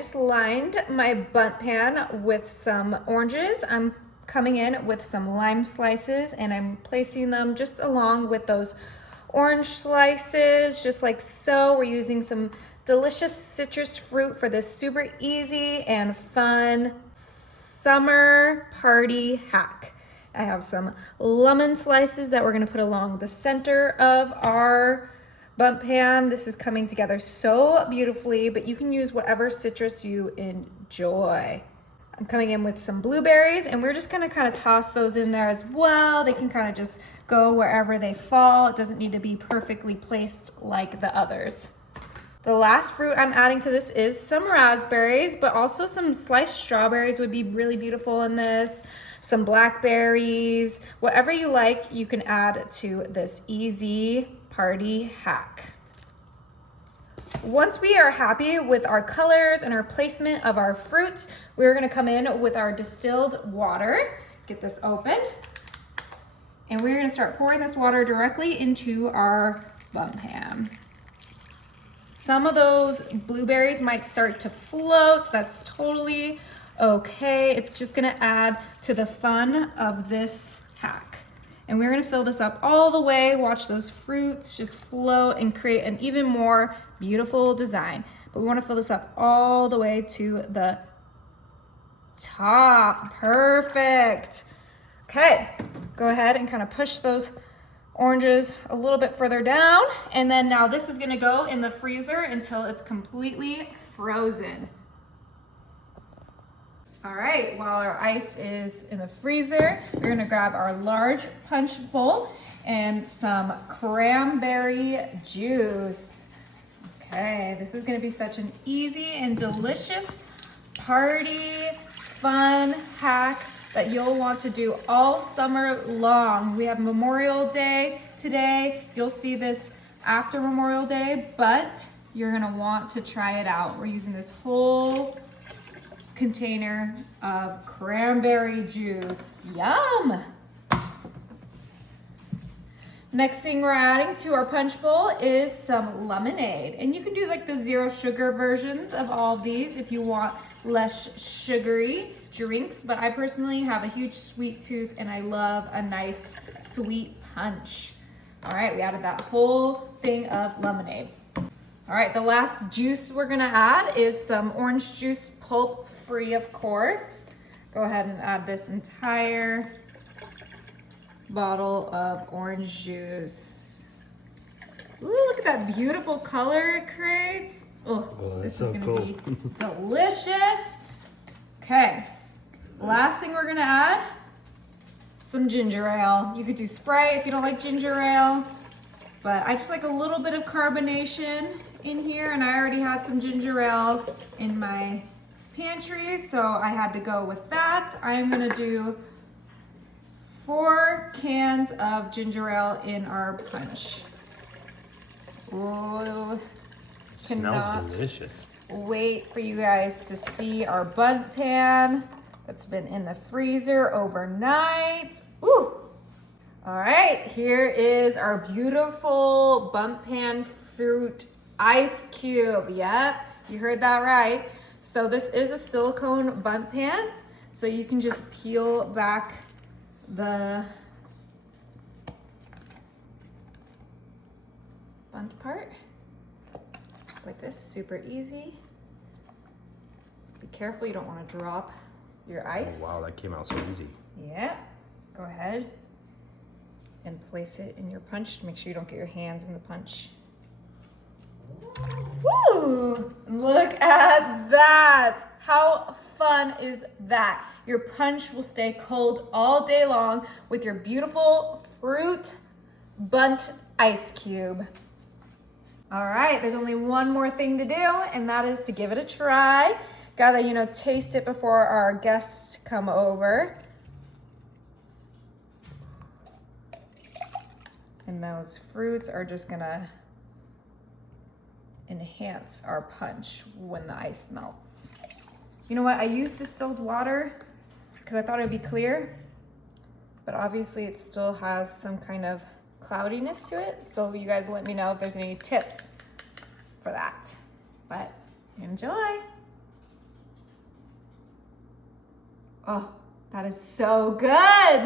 Just lined my Bundt pan with some oranges. I'm coming in with some lime slices and I'm placing them just along with those orange slices, just like so. We're using some delicious citrus fruit for this super easy and fun summer party hack. I have some lemon slices that we're gonna put along the center of our Bundt pan. This is coming together so beautifully, but you can use whatever citrus you enjoy. I'm coming in with some blueberries and we're just gonna kind of toss those in there as well. They can kind of just go wherever they fall. It doesn't need to be perfectly placed like the others. The last fruit I'm adding to this is some raspberries, but also some sliced strawberries would be really beautiful in this. Some blackberries, whatever you like, you can add to this easy party hack. Once we are happy with our colors and our placement of our fruit, we're gonna come in with our distilled water. Get this open. And we're gonna start pouring this water directly into our Bundt pan. Some of those blueberries might start to float. That's totally okay. It's just gonna add to the fun of this hack. And we're gonna fill this up all the way. Watch those fruits just float and create an even more beautiful design. But we wanna fill this up all the way to the top. Perfect. Okay, go ahead and kind of push those oranges a little bit further down. And then now this is gonna go in the freezer until it's completely frozen. All right, while our ice is in the freezer, we're gonna grab our large punch bowl and some cranberry juice. Okay, this is gonna be such an easy and delicious party, fun hack that you'll want to do all summer long. We have Memorial Day today. You'll see this after Memorial Day, but you're gonna want to try it out. We're using this whole container of cranberry juice. Yum! Next thing we're adding to our punch bowl is some lemonade. And you can do like the zero sugar versions of all of these if you want less sugary drinks, but I personally have a huge sweet tooth and I love a nice sweet punch. All right, we added that whole thing of lemonade. All right, the last juice we're gonna add is some orange juice, pulp free, of course. Go ahead and add this entire bottle of orange juice. Ooh, look at that beautiful color it creates. Oh, this is gonna be delicious. Okay, last thing we're gonna add, some ginger ale. You could do Sprite if you don't like ginger ale, but I just like a little bit of carbonation in here, and I already had some ginger ale in my pantry, so I had to go with that. I'm gonna do 4 cans of ginger ale in our punch. Oh, Smells delicious. Wait for you guys to see our Bundt pan that's been in the freezer overnight. Ooh! All right, here is our beautiful Bundt pan fruit ice cube. Yep, you heard that right. So this is a silicone Bundt pan, so you can just peel back the Bundt part. Just like this, super easy. Be careful, you don't want to drop your ice. Oh, wow, that came out so easy. Yep. Go ahead and place it in your punch to make sure you don't get your hands in the punch. Woo! Look at that! How fun is that? Your punch will stay cold all day long with your beautiful fruit Bundt ice cube. All right, there's only one more thing to do, and that is to give it a try. Gotta, taste it before our guests come over. And those fruits are just gonna enhance our punch when the ice melts. You know what, I used distilled water because I thought it'd be clear, but obviously it still has some kind of cloudiness to it. So you guys let me know if there's any tips for that. But enjoy. Oh, that is so good.